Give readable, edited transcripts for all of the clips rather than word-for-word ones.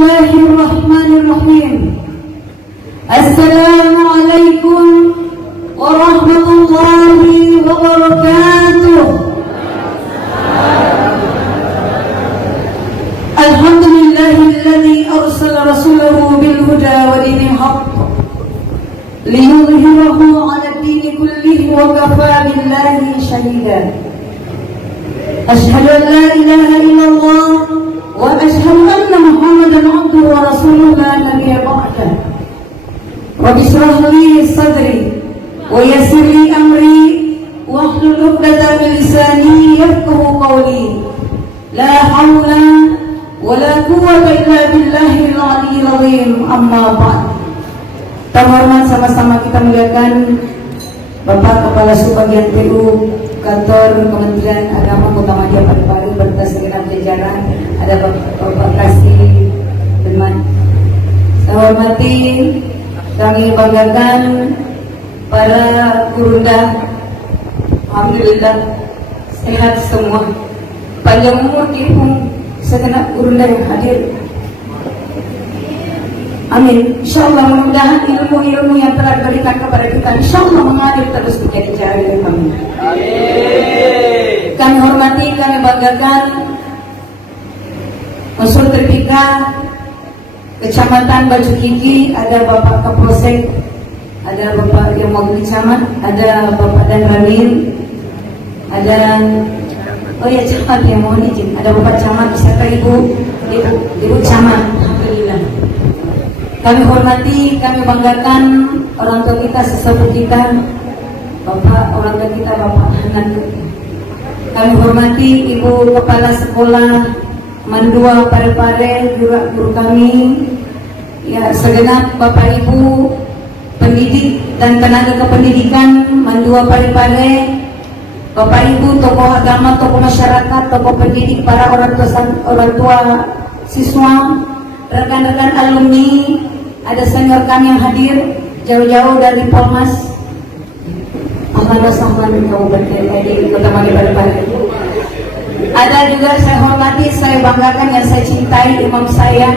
Bismillahirrahmanirrahim. Assalamualaikum warahmatullahi wabarakatuh. Alhamdulillahilladzi arsala rasulahu bil huda wa dinil haqq liyudhhirahu 'ala ad-dini kullihi wa kafaa billahi shahida. Asyhadu an la ilaha illallah wa asyhadu anna Muhammadan 'abduhu wa rasuluhu la nabiyya ba'dah. Rabbi shrah li sadri wa yassir li amri wahlul 'uqdatam min lisani yafqahu qawli. La haula wa la quwwata illa billahil 'aliyyil 'azim. Amma ba'd. Terhormat, sama-sama kita muliakan Bapak Kepala Subbagian PU Kantor Kementerian Agama Kota Madya Parepare beserta segenap jajaran, ada Bapak Kasih Firman. Saya hormati, kami banggakan para gurunda, alhamdulillah sehat semua, panjang umur kipung segenap gurunda yang hadir. Amin. Insyaallah, mudah-mudahan ilmu-ilmu yang telah diberikan kepada kita insyaallah mengalir terus menjadi jari kami. Amin. Kami hormati, kami banggakan Unsur Tripika Kecamatan Baju Kiki, ada Bapak Kapolsek, ada Bapak yang mau Camat, ada Bapak Dan Ramil, ada Camat yang mohon izin, ada Bapak Camat beserta Ibu Camat. Alhamdulillah. Kami hormati, kami banggakan orang tua kita, sesepuh kita, Bapak orang tua kita, Bapak Hanan. Kami hormati Ibu Kepala Sekolah Mandua Parepare, guru kami, ya segenap Bapak Ibu pendidik dan tenaga kependidikan Mandua Parepare, Bapak Ibu tokoh agama, tokoh masyarakat, tokoh pendidik, para orang tua siswa, rekan-rekan alumni, ada senior kami yang hadir jauh-jauh dari Polmas, Ahmad Sahman Kabupaten di Kota Madya Parepare. Ada juga saya hormati, saya banggakan, yang saya cintai, imam saya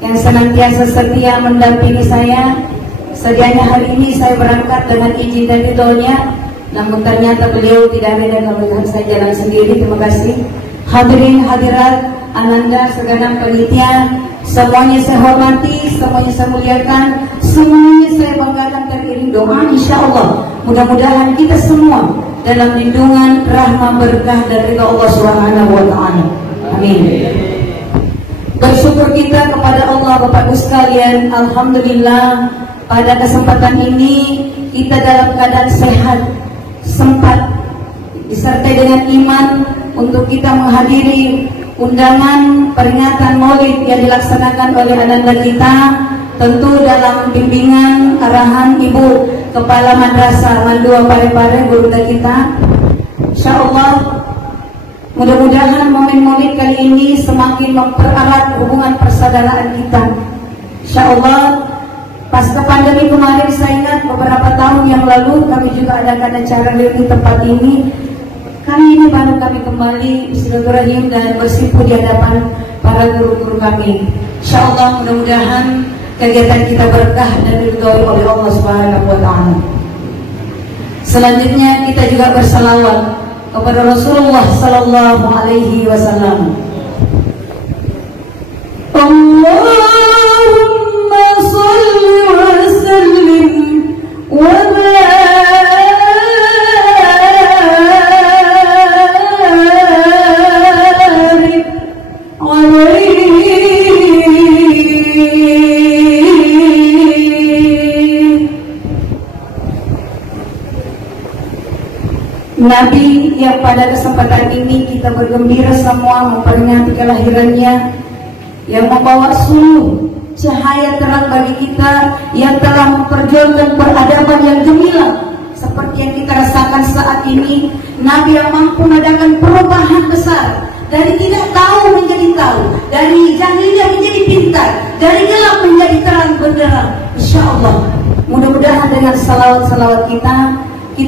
yang senantiasa setia mendampingi saya. Sedianya hari ini saya berangkat dengan izin dan ridhonya, namun ternyata beliau tidak ada dan melihat saya jalan sendiri. Terima kasih. Hadirin hadirat, ananda segenap panitia, semuanya saya hormati, semuanya saya muliakan, semuanya saya banggakan, teriring doa insyaallah mudah-mudahan kita semua dalam lindungan, rahmat, berkah dari Allah Subhanahu wa taala. Amin. Bersyukur kita kepada Allah Bapak Ibu sekalian, alhamdulillah pada kesempatan ini kita dalam keadaan sehat, sempat disertai dengan iman untuk kita menghadiri undangan peringatan Maulid yang dilaksanakan oleh ananda kita, tentu dalam bimbingan arahan Ibu Kepala Madrasah Mandua Parepare, guru kita. Insyaallah mudah-mudahan momen Maulid kali ini semakin mempererat hubungan persaudaraan kita. Insyaallah pasca pandemi kemarin, saya ingat beberapa tahun yang lalu kami juga adakan acara di tempat ini. Kali ini baru kami kembali silaturahim dan bersimpu di hadapan para guru-guru kami. Insyaallah mudah-mudahan kegiatan kita berkah dan diridhoi oleh Allah Subhanahu wa taala. Selanjutnya kita juga bersalawat kepada Rasulullah sallallahu alaihi wasallam. Allahumma shalli wa sallim wa Nabi yang pada kesempatan ini kita bergembira semua memperingati kelahirannya, yang membawa suluh cahaya terang bagi kita, yang telah memperjuangkan peradaban yang gemilang seperti yang kita rasakan saat ini. Nabi yang mampu mengadakan perubahan besar, dari tidak tahu menjadi tahu, dari jahiliyah menjadi pintar, dari gelap menjadi terang benderang. Insyaallah mudah-mudahan dengan salawat-salawat kita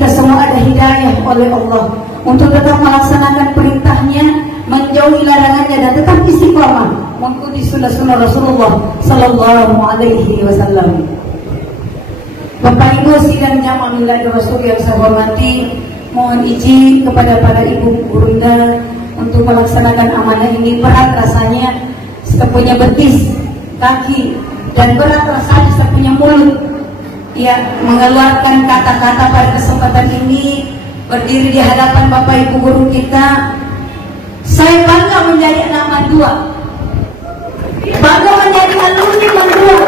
semua ada hidayah oleh Allah untuk tetap melaksanakan perintahnya menjauhi larangannya dan tetap istiqomah mengikuti sunnah-sunnah Rasulullah Sallallahu Alaihi Wasallam. Bapak Ibu sidang jamaah milad Rasul yang saya hormati, mohon izin kepada para ibu gurunda untuk melaksanakan amanah ini. Berat rasanya, kita punya betis, kaki, dan berat rasanya kita punya mulut. Ya, mengeluarkan kata-kata pada kesempatan ini, berdiri di hadapan Bapak Ibu guru kita. Saya bangga menjadi anak Mandua, bangga menjadi alumni Mandua.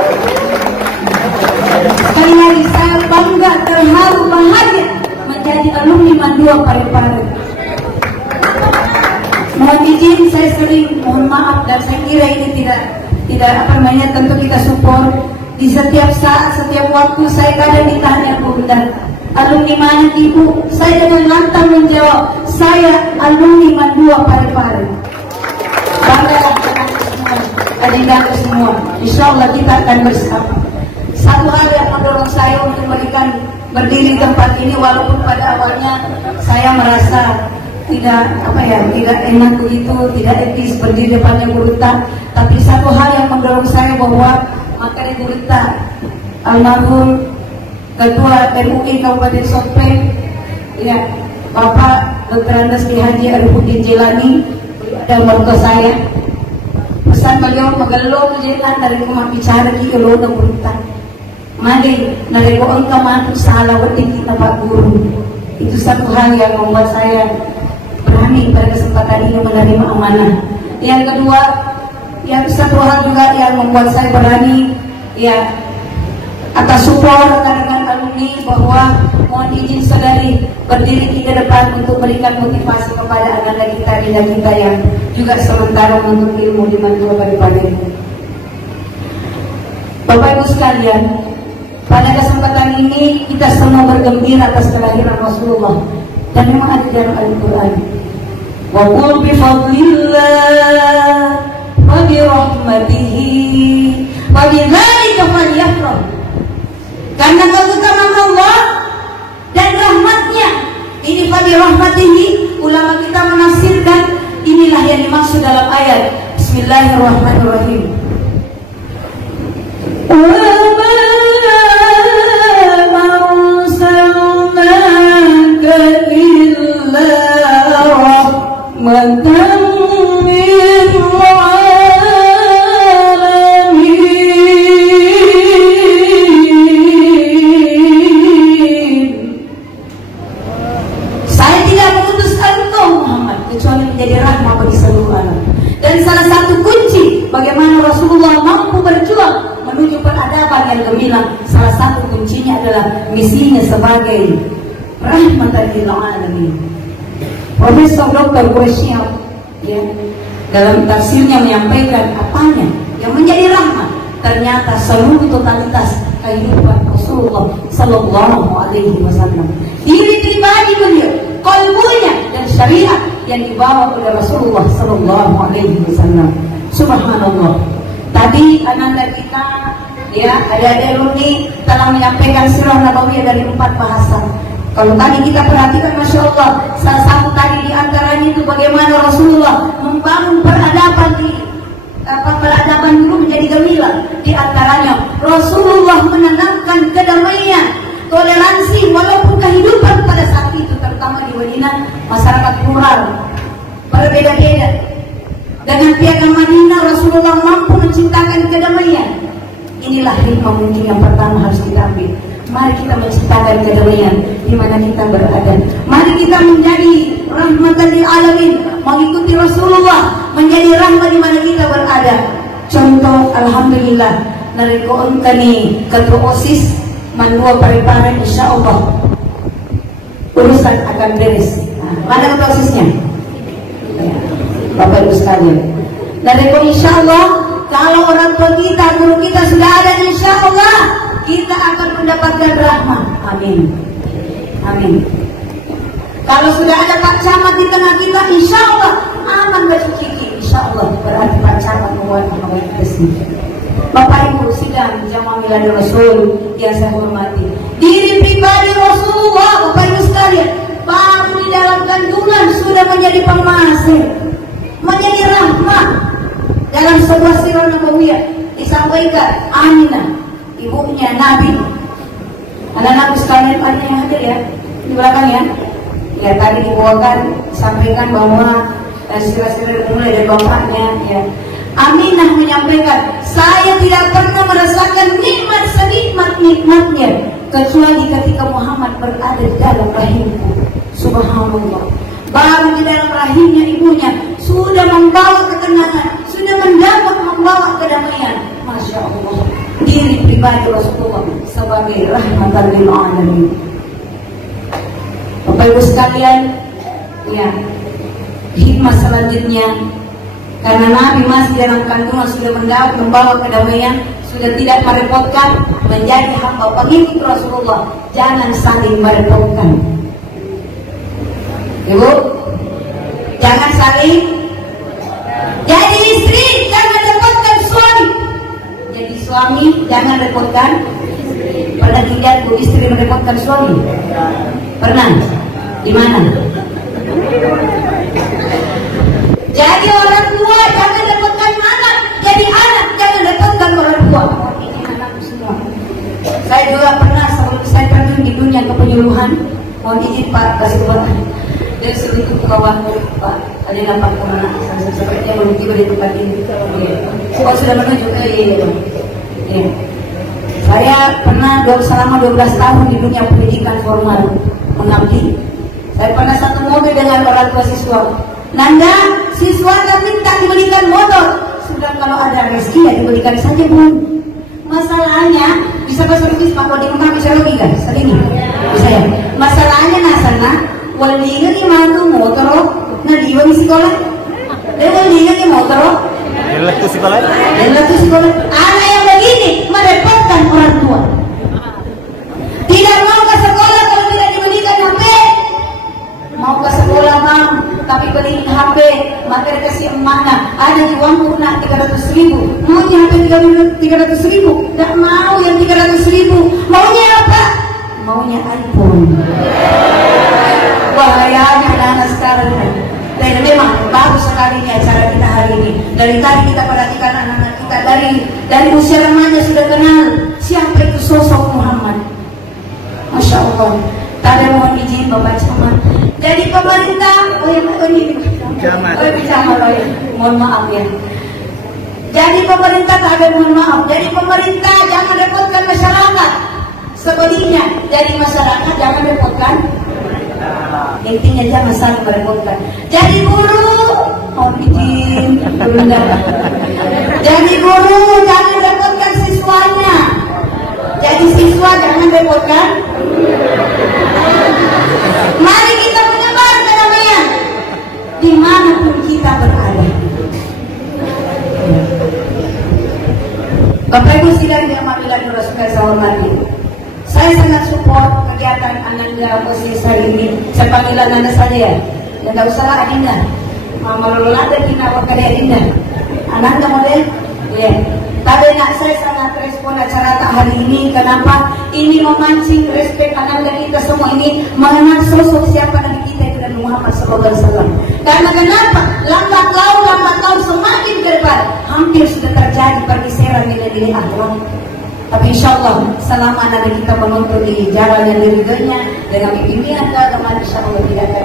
Sekali lagi saya bangga, terharu, bahagia menjadi alumni Mandua Parepare. Mohon izin saya sering mohon maaf, dan saya kira ini tidak apa namanya, tentu kita support di setiap saat, setiap waktu. Saya kadang ditanya, Bunda, alumni mana Ibu? Saya dengan lantang menjawab, saya alumni Mandua Parepare. Banggalah semua, adik-adik semua. Insya Allah kita akan bersama. Satu hal yang mendorong saya untuk berdiri di tempat ini, walaupun pada awalnya saya merasa tidak enak begitu, tidak etis berdiri depannya gurita, tapi satu hal yang mendorong saya bahwa materi gurita almarhum Ketua MUI Kabupaten Sopeng, ya, Bapak Dr. Andes Ki Haji Arifudin Jelani, dan mertua saya. Pesan beliau magalo menjadikan dari rumah bicara ki lo ng gurita. Mali, nareko ang kamanto sa halawating kita Pak Guru. Itu satu hal yang membuat saya berani pada kesempatan ini menerima amanah. Yang kedua, yang satu hal juga yang membuat saya berani, ya, atas support rekan-rekan alumni, bahwa mohon izin saudari berdiri di depan untuk memberikan motivasi kepada anak-anak kita, anak kita yang juga sementara menuntut ilmu di Mandua Parepare. Bapak Ibu sekalian, pada kesempatan ini kita semua bergembira atas kelahiran Rasulullah, dan memang ada dalam Al-Quran. Wa qul bi fadlillah wa bi rahmatihi wa bi dzalika falyafrah. Karena keutamaan Allah dan rahmatnya, ini fa bi rahmatihi, ulama kita menafsirkan inilah yang dimaksud dalam ayat Bismillahirrahmanirrahim. Saya tidak mengutus engkau Muhammad kecuali menjadi rahmat bagi seluruh alam. Dan salah satu kunci bagaimana Rasulullah mampu berjuang menuju peradaban yang gemilang, salah satu kuncinya adalah misinya sebagai rahmatan lil alamin. Profesor Dr. Quraisyah, ya, dalam tafsirnya menyampaikan apanya yang menjadi rahmat. Ternyata seluruh totalitas kehidupan Rasulullah Sallallahu Alaihi Wasallam, diri pribadi beliau, kalbunya, dan syariat yang dibawa oleh Rasulullah Sallallahu Alaihi Wasallam. Subhanallah. Tadi anak-anak kita, ya, adik-adik alumni telah menyampaikan sirah nabawiyah dari 4 bahasa. Kalau tadi kita perhatikan, Masya Allah, salah satu tadi di antaranya itu bagaimana Rasulullah membangun peradaban dulu menjadi gemilang. Di antaranya Rasulullah menanamkan kedamaian, toleransi, walaupun kehidupan pada saat itu, terutama di Madinah, masyarakat plural, berbeda-beda. Dengan piagam Madinah, Rasulullah mampu menciptakan kedamaian. Inilah hikmah mungkin yang pertama harus kita ambil. Mari kita menciptakan kedamaian di mana kita berada. Mari kita menjadi rahmatan lil alamin, mengikuti Rasulullah, menjadi rahmat di mana kita berada. Contoh, alhamdulillah, nareko kani ketua OSIS Mandua Parepare, insya Allah urusan akan beres. Mana ketua OSISnya? Bapak Ibu sekalian, nareko insya Allah, kalau orang tua kita, guru kita sudah ada, insya Allah kita akan mendapatkan rahmat. Amin. Amin. Kalau sudah ada Pak Camat di tengah kita, insya Allah aman bersuci. Insya Allah berarti Pak Camat membuat amal kita sendiri. Bapak Ibu sidang jamaah milad Rasul yang saya hormati, diri pribadi Rasulullah, Bapak Ibu sekalian, baru di dalam kandungan sudah menjadi pengasih. menjadi rahmat. Dalam sebuah sirah nabawiyah disampaikan Aminah, ibunya Nabi. Anak-anak sekalian ada yang hadir ya di belakang ya. Ya tadi dibawakan disampaikan bahwa sirah-sirah dimulai dari bapaknya ya. Aminah menyampaikan, saya tidak pernah merasakan nikmat senikmat-nikmatnya kecuali ketika Muhammad berada di dalam rahimku. Subhanallah. Baru di dalam rahimnya ibunya sudah membawa ketenangan, sudah membawa kedamaian. Masya Allah. Diri pribadi Rasulullah sebagai rahmatan lil alamin. Bapak Ibu sekalian, ya, hikmah selanjutnya, karena Nabi masih dalam kandungan sudah membawa kedamaian, sudah tidak merepotkan, menjadi hamba pengikut Rasulullah, jangan saling merepotkan. Ibu, jangan saling. Jadi istri jangan repotkan suami. Jadi suami jangan repotkan. Pernah lihat bu istri merepotkan suami? Pernah? Di mana? Jadi orang tua jangan repotkan anak. Jadi anak jangan repotkan orang tua. Saya juga pernah sebelum saya terjun di dunia kepenyuluhan, mohon izin Pak kasih Tuhan. Dia seluruh kawan Pak, ada yang dapat kemana? Sepertinya belum tiba di tempat ini. Oh sudah menuju ke ya. Saya pernah selama 12 tahun di dunia pendidikan formal mengabdi. Saya pernah satu mobil dengan orang tua siswa. Nanda, siswa tak minta dibelikan motor. Sudah kalau ada rezeki ya dibelikan saja Bu. Masalahnya bisa bahasa Inggris Pak, kalau di rumah bisa lagi kan? Sering bisa ya. Masalahnya nasana walinya ni mantu motor, na diwa ni sekolah. Dia walinya ni motor. Lelah tu sekolah. Anak yang begini merepotkan orang tua. Tidak mau ke sekolah kalau tidak dibelikan HP. Mau ke sekolah mam, tapi beliin HP, materi kasih emaknya. Ada di uangku nak 300.000. Maunya HP 300.000. Tak mau yang 300.000. Maunya apa? Maunya iPhone. Bahayanya anak-anak sekarang. Dan memang bagus sekali ini acara kita hari ini. Dari tadi kita perhatikan anak-anak kita dari usia remaja sudah kenal siapa itu sosok Muhammad. Masya Allah. Tadi mohon izin Bapak Camat. Jadi pemerintah, mohon maaf ya. Jadi pemerintah mohon maaf. Jadi pemerintah jangan repotkan masyarakat. Sebaliknya, jadi masyarakat jangan repotkan. Intinya jangan saling merepotkan. Jadi guru, mohon izin, jadi guru jangan repotkan siswanya. Jadi siswa jangan repotkan. Mari kita menyebar kedamaian dimanapun kita berada. Bapak Ibu sidang yang mamilah Rasulullah SAW. Saya sangat support kegiatan Ananda OSIS hari ini. Saya panggil Ananda saja ya. Dan tak usah Adinda. Mama Lolada kita wakil Adinda. Ananda model. Ya. Tapi nak saya sangat respon acara hari ini. Kenapa? Ini memancing respek Ananda kita semua ini mengenal sosok siapa Nabi kita itu dan Muhammad SAW. Karena kenapa? Lambat laun semakin ke depan hampir sudah terjadi pergeseran nilai-nilai akhlak. Tapi insya Allah selama anak kita menuntut di jalan yang diridhoinya dengan bimbingan keagamaan, insya Allah tidak akan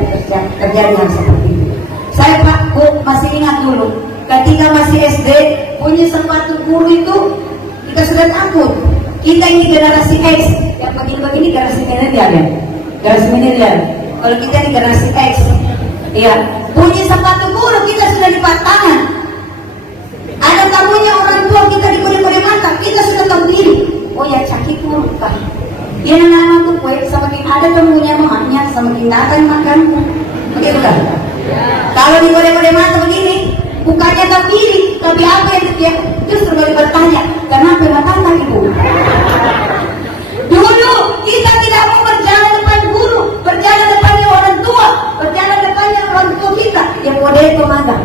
terjadi yang seperti itu. Saya Pak Bu masih ingat dulu ketika masih SD punya sepatu guru itu kita sudah takut. Kita ini generasi X yang begini-begini generasi milenial ya. Generasi milenial. Kalau kita ini generasi X, ya punya sepatu guru kita sudah lipat tangan. Ada tamunya orang tua kita diberi mata, kita sudah tahu diri. Oh ya caki guru kan. Ya anak-anak tuh kue semakin ada tamunya mamanya semakin datang makan. Begitu kan? Kalau diberi mata begini, bukannya tahu diri, tapi apa yang dia justru bertanya, kenapa matanya ibu? Dulu kita tidak mau berjalan depan guru, berjalan depannya orang tua, berjalan depannya orang tua kita. Yang kode itu mana?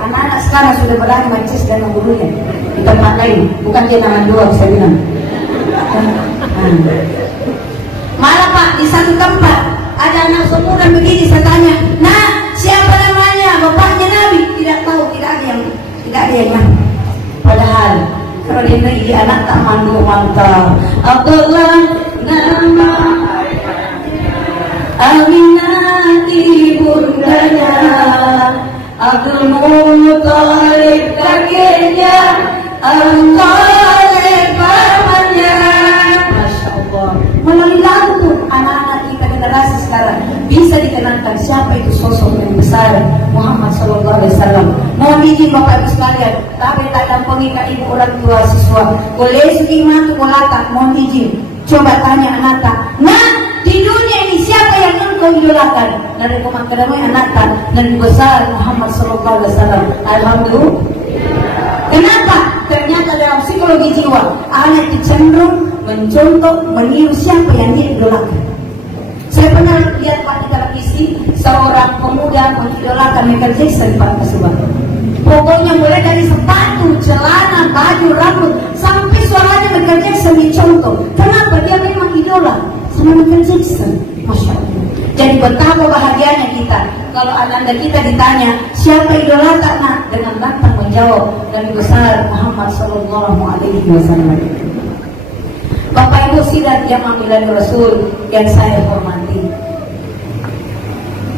Anak-anak sekarang sudah berani mancis dan membunuhnya di tempat lain, bukan dia nama dua bisa bilang. Malah Pak di satu tempat ada anak seumuran begini, saya tanya, nah siapa namanya? bapaknya Nabi, tidak tahu, tidak ada yang tahu. Padahal kalau dia jadi anak tak mantap. Abdullah nama Aminah ibundanya, Abdul Muthalib kakeknya, Al-Talib pamannya. Masya Allah. Melalui lagu anak-anak kita generasi sekarang bisa dikenalkan siapa itu sosok yang besar Muhammad SAW. Mohon izin Bapak Ibu sekalian, tapi tak dampangi ke ibu orang tua siswa. Boleh sekiman kulata, mohon izin. Coba tanya anak tak, nah di dunia ini siapa yang engkau idolakan? Dari kemakadamai anak tak dan besar Muhammad SAW. Alhamdulillah. Kenapa? Ternyata dalam psikologi jiwa anak itu cenderung mencontoh, meniru siapa yang dia idolakan. Saya pernah lihat Pak di televisi seorang pemuda mengidolakan Michael Jackson, Pak Kasubah. Pokoknya mulai dari sepatu, celana, baju, rambut sampai suaranya Michael Jackson dicontoh. Kenapa? Dia memang idola sama Michael Jackson. Masya Allah. Jadi betapa bahagianya kita kalau anak kita ditanya siapa idola tak, nak dengan lantang menjawab dan besar Muhammad SAW. Bapak Ibu sidang jamaah Miladul Rasul yang saya hormati,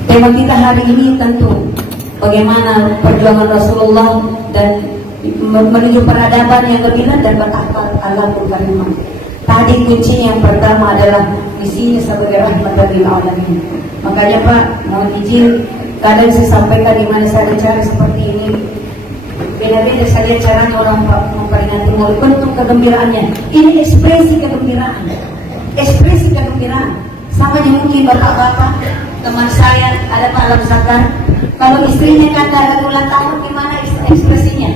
tema kita hari ini tentu bagaimana perjuangan Rasulullah dan menuju peradaban yang lebih dan berakhlak akhlakul karimah. Tadi kunci yang pertama adalah misinya sebagai rahmatan lil alamin. Makanya Pak, mohon izin kadang saya sampaikan di mana saya bicara seperti ini. Beda-beda saja caranya orang memperingati Maulid, bentuk kegembiraannya. Ini ekspresi kegembiraan. Ekspresi kegembiraan. Sama yang mungkin bapak-bapak, teman saya ada Pak Alam Zakar. Kalau istrinya kan ada ulang tahun, gimana ekspresinya?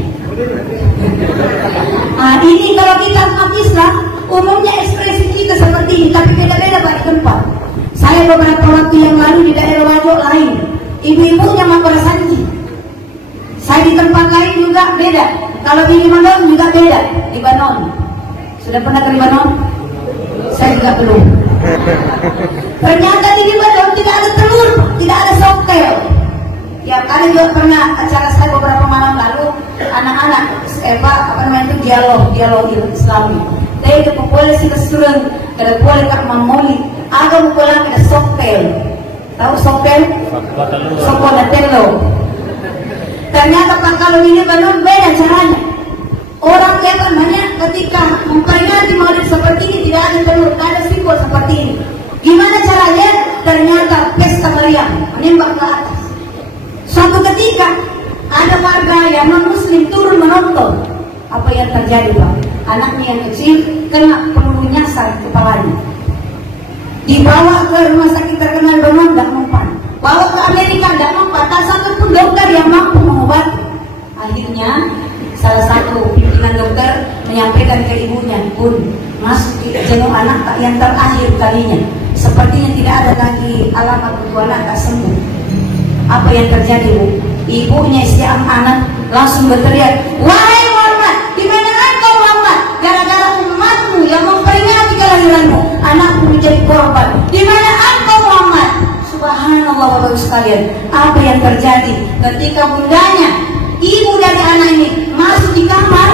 Nah, ini kalau kita umat Islam, umumnya ekspresi kita seperti ini, tapi beda-beda Pak di tempat. Saya beberapa waktu yang lalu di daerah Wajok lain, ibu-ibunya mampir sanji. Saya di tempat lain juga beda. Kalau di Libanon juga beda. Libanon. Sudah pernah ke Libanon? Saya juga belum. Ternyata di Libanon tidak ada telur, tidak ada songkel. Ya, ada juga pernah acara saya beberapa malam lalu, anak-anak dialog Islami. Tapi ke boleh sih kesurang, kada boleh kak mamoli. Agak boleh kada songkel. Tahu songkel? Songkel dan telur. Ternyata Pak kalau ini Libanon beda caranya. Orang ketika memperingati Maulid seperti ini tidak ada telur, tidak ada simbol seperti ini. Gimana caranya? Ternyata pesta meriah, menembak ke atas. Suatu ketika ada warga yang non Muslim turun menonton. Apa yang terjadi Pak? Anaknya yang kecil kena peluru nyasar kepalanya. Dibawa ke rumah sakit terkenal Libanon, tidak mempan. Bawa ke Amerika, tidak mampu. Tak satu pun dokter yang mampu mengobati. Akhirnya salah satu pimpinan dokter menyampaikan ke ibunya, Bun, masuk di jenung anak yang terakhir kalinya. Sepertinya tidak ada lagi alamat untuk anak tak sembuh. Apa yang terjadi Bu? Ibunya siap anak langsung berteriak, wahai Muhammad, di mana engkau Muhammad? Gara-gara umatmu yang memperingati kelahiranmu, anakku menjadi korban. Di mana engkau Muhammad? Subhanallah Bapak Ibu sekalian, apa yang terjadi ketika bundanya, ibu dari anak ini masuk di kamar,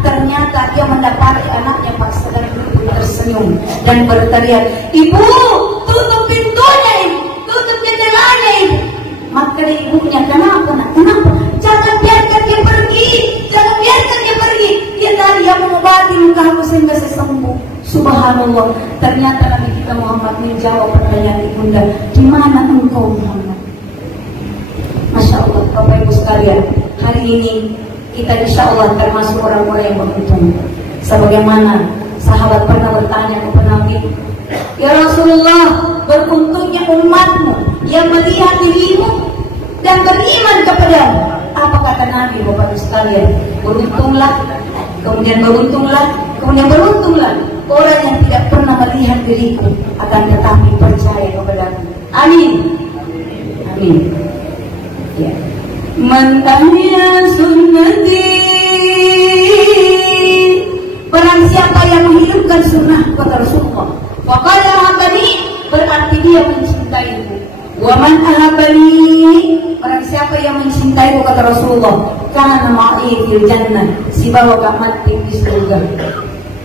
ternyata dia mendapati anaknya Pak sedang tersenyum dan berteriak, ibu, tutup pintunya ibu, tutup jendelanya ibu. Maka ibunya, kenapa nak? Kenapa? Jangan biarkan dia pergi, jangan biarkan dia pergi. Dia tadi yang mengobati luka aku sehingga saya sembuh. Subhanallah, ternyata Nabi kita Muhammad menjawab pertanyaan ibunda, di mana engkau Muhammad? Masya Allah, Bapak Ibu sekalian, hari ini kita insya Allah termasuk orang-orang yang beruntung. Sebagaimana sahabat pernah bertanya kepada Nabi, ya Rasulullah, beruntungnya umatmu yang melihat dirimu dan beriman kepadamu. Apa kata Nabi Bapak Ibu sekalian? Beruntunglah, kemudian beruntunglah, kemudian beruntunglah orang yang tidak pernah melihat diriku akan tetapi percaya kepadaku. Amin. Amin. Ya. Man ahya sunnati, barang siapa yang menghidupkan sunnah kata Rasulullah, faqad ahabani, berarti dia mencintaiku. Wa man ahabani, barang siapa yang mencintaiku Rasulullah, kana ma'i fil jannah, si bawa mati di surga.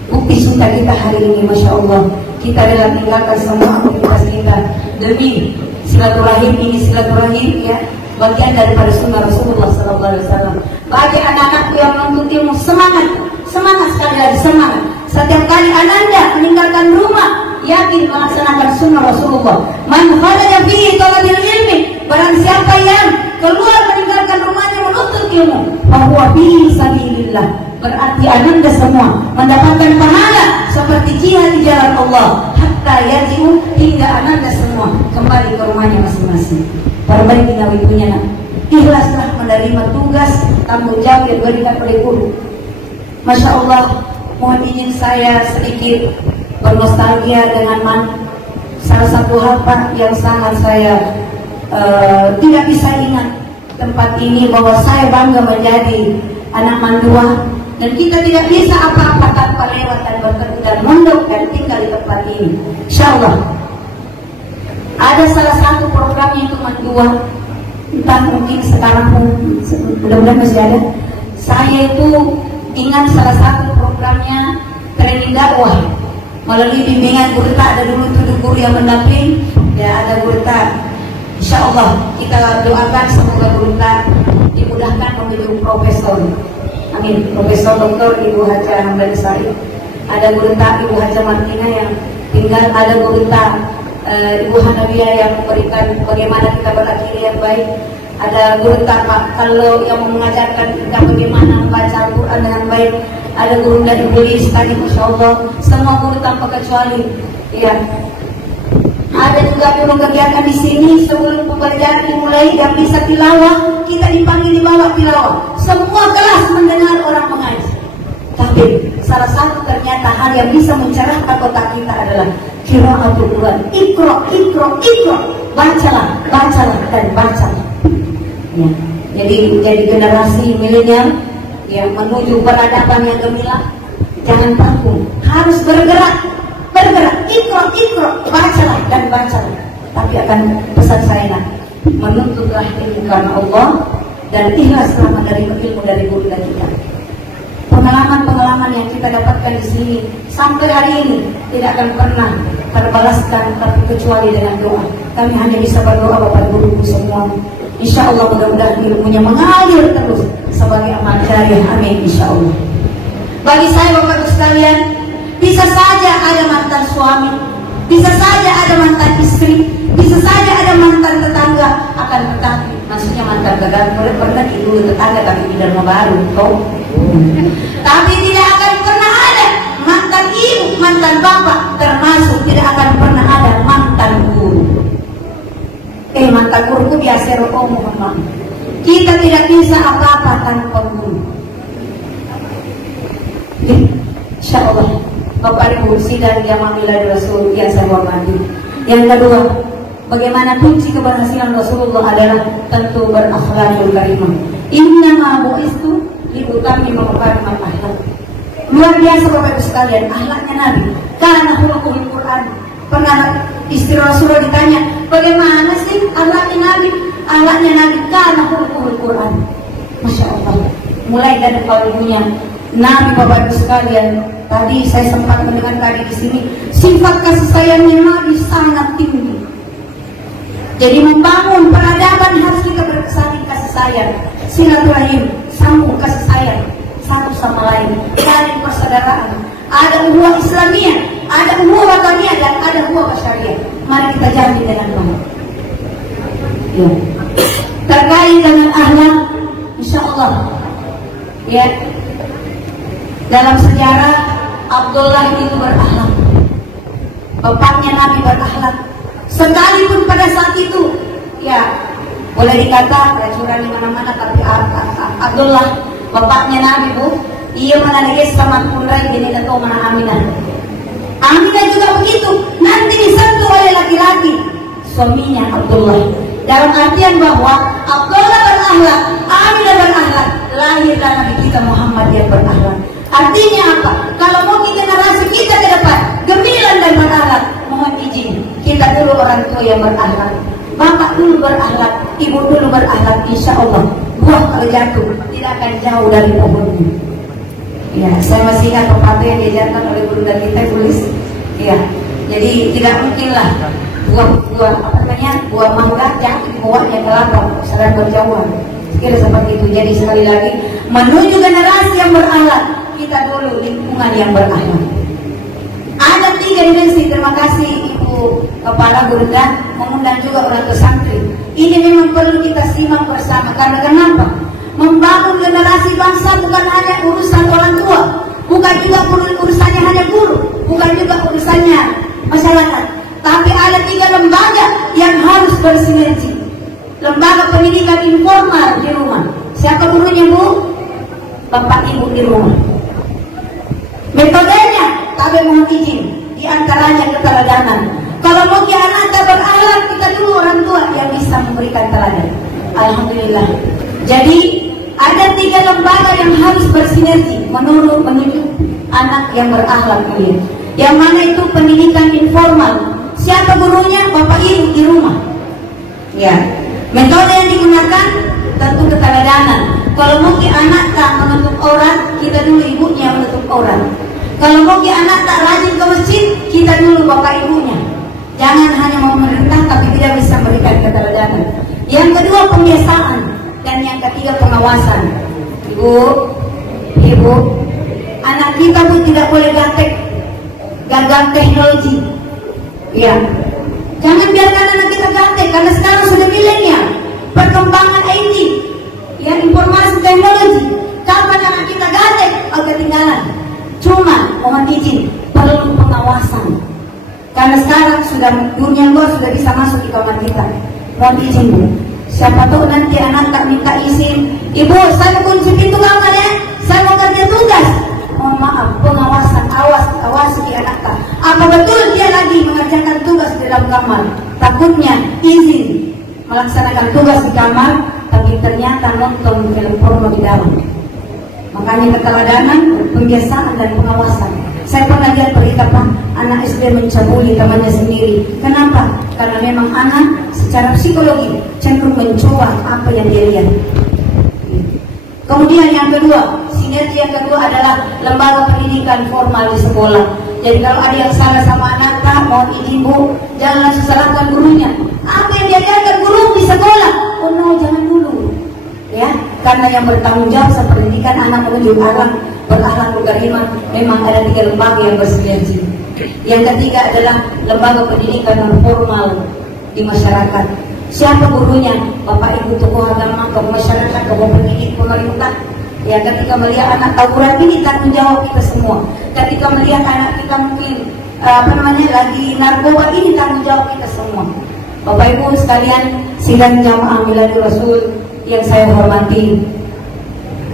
Bukti cinta kita hari ini, Masya Allah. Kita rela tinggalkan semua aktivitas kita demi silaturahim ini. Silaturahim ya, bagian daripada sunnah Rasulullah SAW. Bagi anak-anakku yang menuntut ilmu, semangat sekali lagi, semangat. Setiap kali ananda meninggalkan rumah, yakin melaksanakan sunnah Rasulullah. Man kharaja fi talabil ilmi, barang siapa yang keluar meninggalkan rumahnya menuntut ilmu, bahwa fi sabilillah, berarti ananda semua mendapatkan pahala seperti jihad di jalan Allah, hatta yaji'u, hingga ananda semua kembali ke rumahnya masing-masing. Perbaiki nawitunya, ikhlaslah menerima tugas tanggung jawab yang diberikan oleh guru. Masya Allah, mohon izin saya sedikit bernostalgia dengan salah satu hal Pak yang sangat saya tidak bisa ingat tempat ini, bahwa saya bangga menjadi anak mandua, dan kita tidak bisa apa-apa tanpa lewat dan bertemu dan mondok dan tinggal di tempat ini. Insya Allah ada salah satu programnya untuk mandua, entah mungkin sekarang pun mudah-mudahan masih ada. Saya itu ingat salah satu programnya training dakwah melalui bimbingan Gurta. Ada dulu 7 guru yang mendamping, ya ada Gurta. Insya Allah kita doakan semoga Gurta dimudahkan menuju profesor. Amin. Profesor Dr. Ibu Haja Hamdan Said. Ada Gurta Ibu Haja Martina yang tinggal, ada Gurta Ibu Hanawiyah yang memberikan bagaimana kita berakhir yang baik. Ada guru Pak kalau yang mengajarkan kita bagaimana membaca Al-Quran dengan baik. Ada guru dari Iblis tadi, Masya Allah, semua guru tanpa kecuali. Ya. Ada juga guru kegiatan di sini sebelum pembelajaran dimulai yang bisa tilawah, kita dipanggil di bawah tilawah. Semua kelas mendengar orang mengaji. Tapi salah satu ternyata hal yang bisa mencerahkan otak kita adalah qiraatul Quran. Iqra, bacalah dan bacalah. Ya. Jadi generasi milenial yang menuju peradaban yang gemilang, jangan takut, harus bergerak, ikro, bacalah dan bacalah. Tapi akan pesan saya menuntutlah ilmu karena Allah dan ikhlaslah menerima ilmu dari guru dan kita. Pengalaman yang kita dapatkan di sini sampai hari ini tidak akan pernah terbalaskan, tapi kecuali dengan doa. Kami hanya bisa berdoa Bapak Guru semua. Insya Allah mudah-mudahan ilmunya mengalir terus sebagai amal jariah. Amin. Insya Allah. Bagi saya Bapak Ibu sekalian, bisa saja ada mantan suami, bisa saja ada mantan istri, bisa saja ada mantan tetangga, akan tetapi maksudnya mantan tetangga pernah dulu tetangga tapi tidak mau baru, toh. Tapi tidak akan pernah ada mantan ibu, mantan bapak, termasuk tidak akan pernah ada mantan guru. Mantan guru biasa mohon maaf. Kita tidak bisa apa-apa tanpa guru. Insya Allah Bapak Ibu sidang yang memilah Rasul yang saya hormati. Yang kedua, bagaimana kunci keberhasilan Rasulullah adalah tentu berakhlakul karimah. Inna ma bu'istu liutami makarimah akhlak. Luar biasa Bapak Ibu sekalian, akhlaknya Nabi. Karena khuluqul Quran. Pernah istri Rasulullah ditanya, bagaimana sih akhlaknya Nabi? Akhlaknya Nabi karena khuluqul Quran. Masya Allah. Mulai dari kalbunya Nabi Bapak Ibu sekalian. Tadi saya sempat mendengar tadi di sini, sifat kasih sayangnya Nabi sangat tinggi. Jadi membangun peradaban harus kita berkesaling kasih sayang, silaturahim, sambung kasih sayang satu sama lain, saling persaudaraan. Ada ukhuwah Islamiyah, ada ukhuwah wataniyah, dan ada ukhuwah basyariyah. Mari kita jalani dengan baik. Ya. Terkait dengan akhlak, insya Allah, ya. Dalam sejarah Abdullah itu berakhlak, bapaknya Nabi berakhlak. Sekalipun pada saat itu, ya boleh dikata keracunan di mana-mana, tapi Abdullah bapaknya Nabi ia menanggis sama Quraish ini atau mana Aminah. Aminah juga begitu, nanti disentuh oleh laki-laki suaminya Abdullah. Dalam artian bahwa Abdullah berakhlak, Aminah berakhlak, lahirlah Nabi kita Muhammad yang berakhlak. Artinya apa? Kalau mau generasi kita ke depan gemilang dan berakhlak, mohon izin kita dulu orang tua yang berakhlak. Bapak dulu berakhlak, ibu dulu berakhlak, insya Allah buah kalau jatuh tidak akan jauh dari pohonnya. Ya, saya masih ingat pepatah yang diajarkan oleh guru dan kita tulis. Ya, jadi tidak mungkinlah buah mangga jatuh di bawahnya kelapa, sadar berjauhan. Kira seperti itu. Jadi sekali lagi menuju generasi yang berakhlak, kita dulu lingkungan yang berakhlak. Ada 3 dimensi. Terima kasih Ibu Kepala Guru dan mengundang juga orang tua santri. Ini memang perlu kita simak bersama. Karena kenapa? Membangun generasi bangsa bukan hanya urusan orang tua, bukan juga urusannya hanya guru, bukan juga urusannya masyarakat. Tapi ada 3 lembaga yang harus bersinergi. Lembaga pendidikan informal di rumah. Siapa gurunya, Bu? Bapak Ibu di rumah. Metodenya, tapi mohon izin, di antaranya keteladanan. Kalau mau anak berakhlak, kita dulu orang tua yang bisa memberikan teladan. Alhamdulillah. Jadi ada 3 lembaga yang harus bersinergi menuju anak yang berakhlak ini. Yang mana itu pendidikan informal. Siapa gurunya? Bapak Ibu di rumah. Ya. Metode yang digunakan tentu keteladanan. Kalau mungkin anak tak menutup aurat, kita dulu ibunya menutup aurat. Kalau mungkin anak tak rajin ke masjid, kita dulu bapak ibunya. Jangan hanya memerintah tapi tidak bisa memberikan keteladanan. Yang kedua pembiasaan, dan yang ketiga pengawasan. Ibu, anak kita pun tidak boleh gagal teknologi. Ya, jangan biarkan anak kita gaptek, karena sekarang sudah milenial, perkembangan IT, ya, informasi teknologi. Kapan anak kita gaptek, ketinggalan. Cuma mohon izin, perlu pengawasan. Karena sekarang sudah dunia luar sudah bisa masuk di kamar kita. Mohon izin, Bu. Siapa tahu nanti anak tak minta izin, Ibu, saya mau kunci pintu kamar ya, saya mau kerja tugas. Mohon maaf, pengawasan, awasi di anak tak. Apa betul dia lagi mengerjakan tugas di dalam kamar? Takutnya izin melaksanakan tugas di kamar, tapi ternyata nonton film porno di dalam. Makanya keteladanan, pembiasaan dan pengawasan. Saya pernah lihat berita Pak, anak SD mencabuli temannya sendiri. Kenapa? Karena memang anak secara psikologi cenderung mencoba apa yang dia lihat. Kemudian yang kedua, sinergi yang kedua adalah lembaga pendidikan formal di sekolah. Jadi kalau ada yang salah sama anak, mohon izin Bu, jangan langsung salahkan gurunya. Apa yang diajarkan guru di sekolah? Oh no, jangan dulu. Ya, karena yang bertanggung jawab pendidikan anak menuju arah berakhlak berkarimah memang ada 3 lembaga yang bersinergi. Yang ketiga adalah lembaga pendidikan non formal di masyarakat. Siapa gurunya? Bapak Ibu tokoh agama, tokoh masyarakat, tokoh pendidik, pemerintah. Ya, ketika melihat anak tawuran ini tanggung jawab kita semua. Ketika melihat anak kita mungkin lagi narkoba ini tanggung jawab kita semua. Bapak Ibu sekalian, sidang jamaah Miladul Rasul yang saya hormati.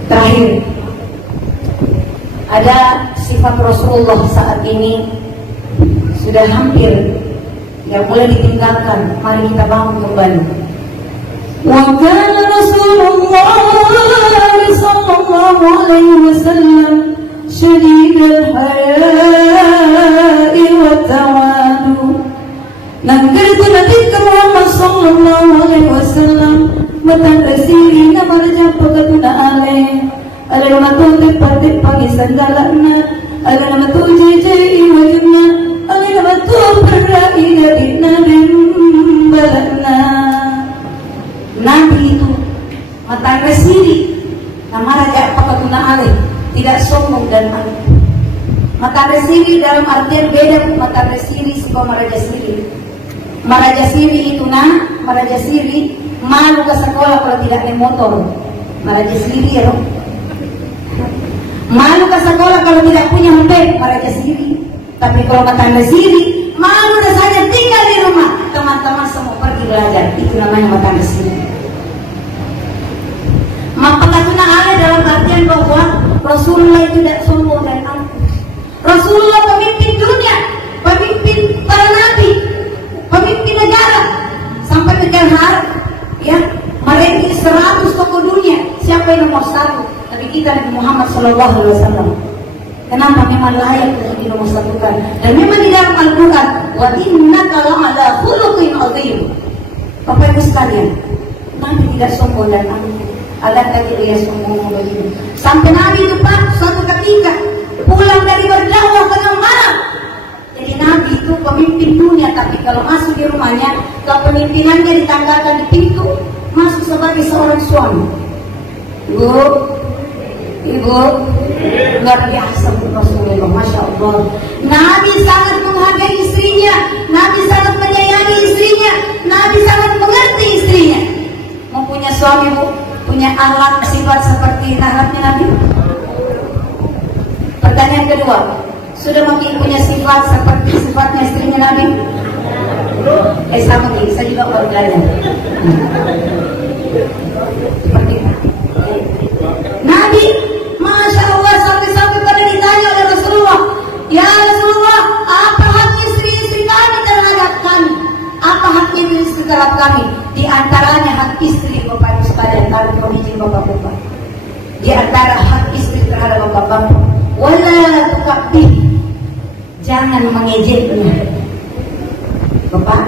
Terakhir, ada sifat Rasulullah saat ini sudah hampir yang mulai ditinggalkan. Mari kita bangun kembali. Wa kana Rasulullah sallallahu alaihi wasallam syadidul haya'i wa tawadu. Nangkir Nabi Muhammad sallallahu alaihi wasallam matandasiri na marja pagatuna ale. Ala nama tu tepat pagi sandalana, ala nama tu jejai wajibnya, ala nama tu berai dari nabi balana. Nabi itu mata resiri, nama raja pakatuna ale, tidak sombong dan angkuh. Mata resiri dalam artian beda mata resiri sama maraja siri. Maraja siri itu maraja siri malu ke sekolah kalau tidak naik motor. Maraja siri ya loh. Malu ke sekolah kalau tidak punya HP, maraja siri. Tapi kalau matanda siri, malu rasanya tinggal di rumah. Teman-teman semua pergi belajar, itu namanya matanda siri. Maka katuna ada dalam artian bahwa Rasulullah itu tidak sombong dan angkuh. Rasulullah pemimpin dunia, pemimpin para nabi, pemimpin negara sampai negara Arab, ya, mereka 100 tokoh dunia. Siapa yang nomor 1? Tapi kita Nabi Muhammad SAW. Kenapa? Memang layak untuk dinomorsatukan. Dan memang di dalam Al-Quran, wa innaka la'ala khuluqin 'adzim. Bapak Ibu sekalian, Nabi tidak sombong dan angkuh. Ada dia sombong begini. Sampai Nabi itu Pak, suatu ketika pulang dari berdakwah tengah malam. Jadi Nabi itu pemimpin dunia, tapi kalau masuk di rumahnya, kepemimpinannya ditanggalkan di pintu, masuk sebagai seorang suami. Ibu, luar biasa Rasulullah, Masya Allah. Nabi sangat menghargai istrinya, Nabi sangat menyayangi istrinya, Nabi sangat mengerti istrinya. Mempunyai suami Bu, punya akhlak sifat seperti akhlaknya Nabi. Pertanyaan kedua, sudah makin punya sifat seperti sifatnya istrinya Nabi? Sama nih, saya juga baru belajar. Seperti Nabi, Masya Allah, sampai pada ditanya oleh Rasulullah, ya Rasulullah, apa hak istri-istri kami terhadap kami? Apa hak istri terhadap kami? Di antaranya hak istri Bapak Ibu sekalian, kami komisi Bapak-Bapak. Di antara hak istri terhadap Bapak-Bapak, wala tukabih, jangan mengejeknya. Bapak,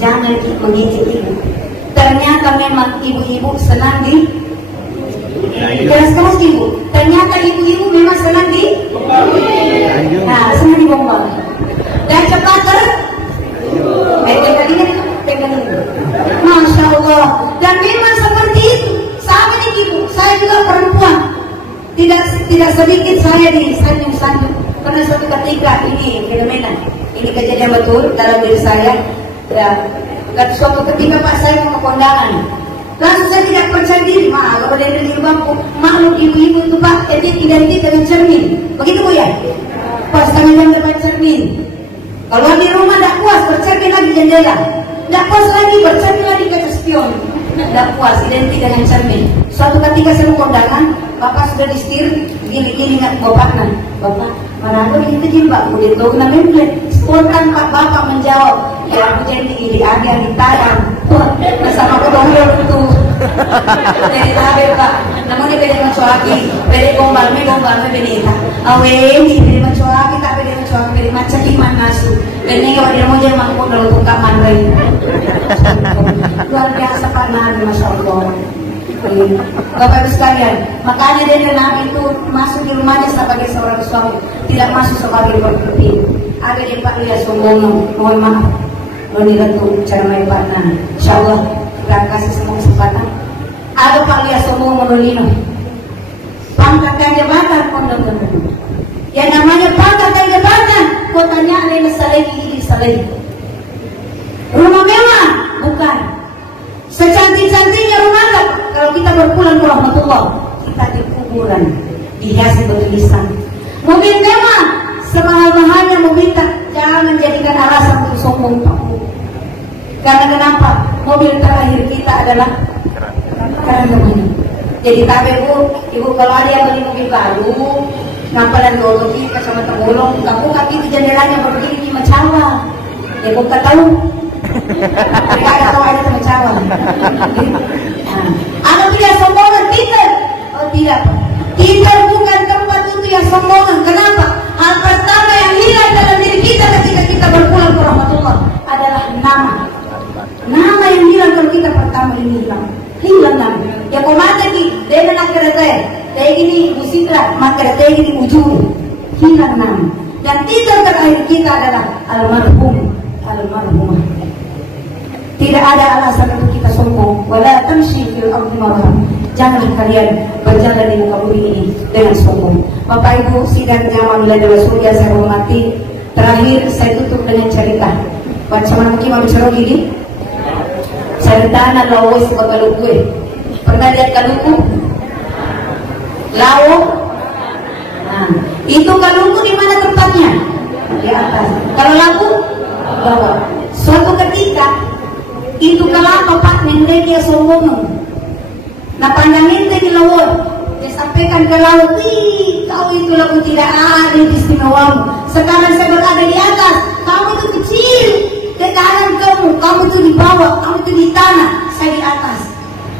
jangan mengejek ibu. Ternyata memang ibu-ibu senang di keras-keras ibu. Ternyata ibu-ibu memang senang di senang dibombal. Dan cepat pegang ibu. Masya Allah. Dan memang seperti itu. Sama nih ibu. Saya juga perempuan. Tidak sedikit saya disanjung-sanjung. Karena suatu ketika ini fenomena, ini kejadian betul dalam diri saya. Dan suatu ketika Pak saya mau ke kondangan, langsung saya tidak percaya diri. Kalau dari jilbabku, makhluk ibu-ibu itu Pak, identik dengan cermin. Begitu Bu ya? Pas setengah jam depan cermin. Kalau di rumah tidak puas, bercermin lagi jendela. Tidak puas lagi, bercermin lagi kaca spion. Tidak puas, identik dengan cermin. Suatu ketika saya mau kondangan, Bapak sudah disetir, gini-gini nggak bapaknya. Bapak, mana ada itu jilbab? Udah tahu namanya. Spontan Pak Bapak menjawab, ya aku jadi gini, ada yang ditayang. Bersama aku dahulu itu. Jadi tabe Pak, namun ini beda mencuaki, beda gombal, benita. Aweni, beda mencuaki, tak beda mencuaki, beda macam iman nasu. Dan ini kalau dia mau jadi mampu dalam tungkaman lain. Luar biasa Pak Nabi, Masya Allah. Bapak Ibu sekalian, makanya dia Nabi itu masuk di rumahnya sebagai seorang suami, tidak masuk sebagai pemimpin. Ada dia Pak lihat sombong, mohon maaf. Menilai tuh cara main partner. Insya Allah kita kasih semua kesempatan. Ada Pak lihat sombong menolino. Pangkat jabatan pondok. Yang namanya pangkat jabatan, kotanya ada yang saleh. Rumah mewah bukan. Secantik-cantiknya rumah enggak. Kalau kita berpulang ke rahmatullah, kita di kuburan dihiasi bertulisan. Mobil mewah, semahal-mahalnya mobil tak, jangan jadikan alasan untuk sombong Pak. Karena kenapa? Mobil terakhir kita adalah kerana. Jadi tabe Bu, Ibu kalau ada yang beli mobil baru, ngapa dan dulu kita sama temulung, kamu kaki itu jendelanya begini di Macawa. Ya buka tahu. Mereka ada tahu ada teman cawan. Ada tidak sombongan Twitter? Oh tidak. Twitter bukan tempat untuk yang sombongan. Kenapa? Hal pertama yang hilang dalam diri kita ketika kita berpulang ke rahmatullah adalah nama. Nama yang hilang kalau kita pertama ini hilang nama. Ya kau mata ki, dia nak kereta, dia ini musitra, maka dia ini ujung hilang nama. Dan Twitter terakhir kita adalah almarhumah. Tidak ada alasan untuk kita sombong. Wala tamshi fil ardi marha. Jangan kalian berjalan di muka bumi ini dengan sombong. Bapak Ibu sidang jamaah Milad Rasulullah saya hormati. Terakhir saya tutup dengan cerita. Bacaan mungkin bicara gini. Cerita anak lawo sebab kalau gue pernah lihat kaluku? Lawo. Itu kaluku di mana tempatnya? Di atas. Kalau laku bawah. Suatu ketika itu kelapa Pak nendek dia sombong. Nah panjangin di laut, disampaikan ke laut, kau itu laut tidak ada istimewamu. Sekarang saya berada di atas, kamu itu kecil, ke kanan kamu itu di bawah, kamu itu di tanah, saya di atas.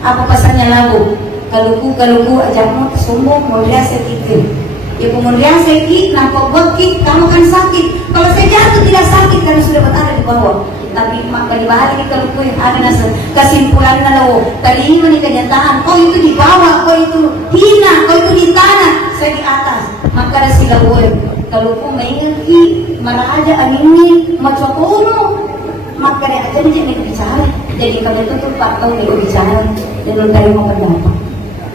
Apa pesannya laut? Kaluku ajakmu sombong, mau lihat sedikit. Ya kemudian saya nampak bukit, kamu kan sakit. Kalau saya jatuh tidak sakit karena sudah berada di bawah. Tapi makalibahan ni kalukoy, ano na sa kesimpulan na lo, talima ni kenyataan, oh itu di bawah, oh itu hina, oh itu di tanah, saya di atas. Maka na sila woy, kaluko maingat maraja anini, macokono, maka na aja ni bicara. Jadi kami tutup tahu dia bicara, dan tayo mapendapat.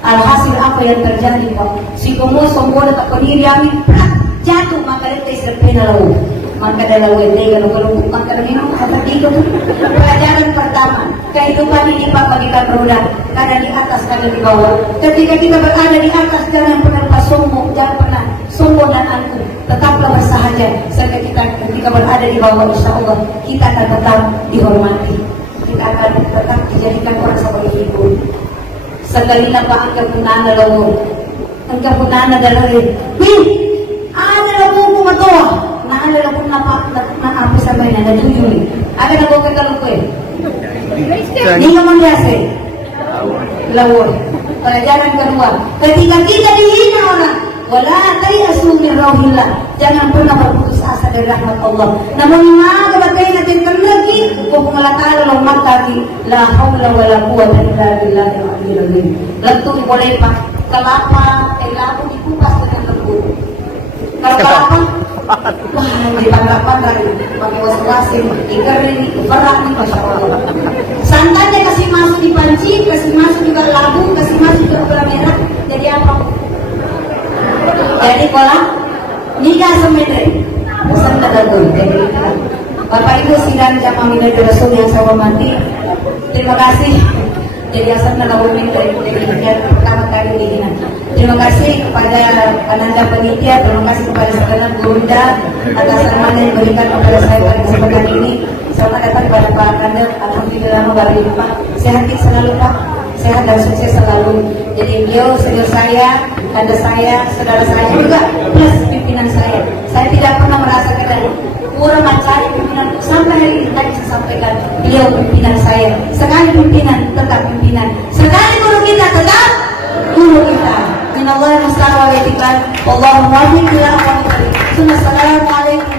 Alhasil apa yang terjadi Pak? Si pemusuh bola tak pendiri kami jatuh, maka dia terserpin lalu. Maka dalam wendeng kalau maka memang kata itu pelajaran pertama kehidupan ini Pak bagikan roda, kadang di atas kadang di bawah. Ketika kita berada di atas jangan pernah sombong, jangan pernah sombong dan angkuh, tetaplah bersahaja. Ketika berada di bawah, insya Allah kita akan tetap dihormati, kita akan tetap dijadikan orang sebagai ibu. Sekali napa angka punana lawo, angka punana dalari, ada lawo kumatoa. Ada pun apa sampai ada tujuh. Ada nak buat kalau kue. Ini kamu biasa. Lawur. Pelajaran kedua. Ketika kita dihina orang, wala tayasu min rauhillah. Jangan pernah berputus asa dari rahmat Allah. Namun mana batai nanti terlagi, kau mengalahkan Allah mati. La haula wala quwwata illa billahil aliyyil azim. Lentuk boleh pak. Kelapa, labu dikupas dengan lembut. Kalau kelapa wah, dipandang-pandang pakai was-wasin, dikering, berat nih Masya Allah. Santannya kasih masuk di panci, kasih masuk juga labu, kasih masuk juga gula merah. Jadi apa? Jadi kolam nikah semedre. Pesan tadabur. Jadi Bapak Ibu sidang jamaah minati Rasul yang saya hormati, terima kasih. Jadi asal nalabumin dari pertama kali ini. Terima kasih kepada Ananda Panitia, terima kasih kepada segenap Gurunda atas amanah yang diberikan kepada saya pada kesempatan ini. Selamat datang kepada Pak Ananda. Alhamdulillah baru Pak. Sehat selalu Pak, sehat dan sukses selalu. Jadi beliau senior saya, ada saya, saudara saya juga plus pimpinan saya. Saya tidak pernah merasa kurang mencari pimpinan sampai hari ini tadi saya sampaikan beliau pimpinan saya. Sekali pimpinan tetap pimpinan, sekali guru kita tetap guru kita. Minallah musta'an wa yatikan. Wallahu muwaffiq ila aqwamit thoriq. Assalamualaikum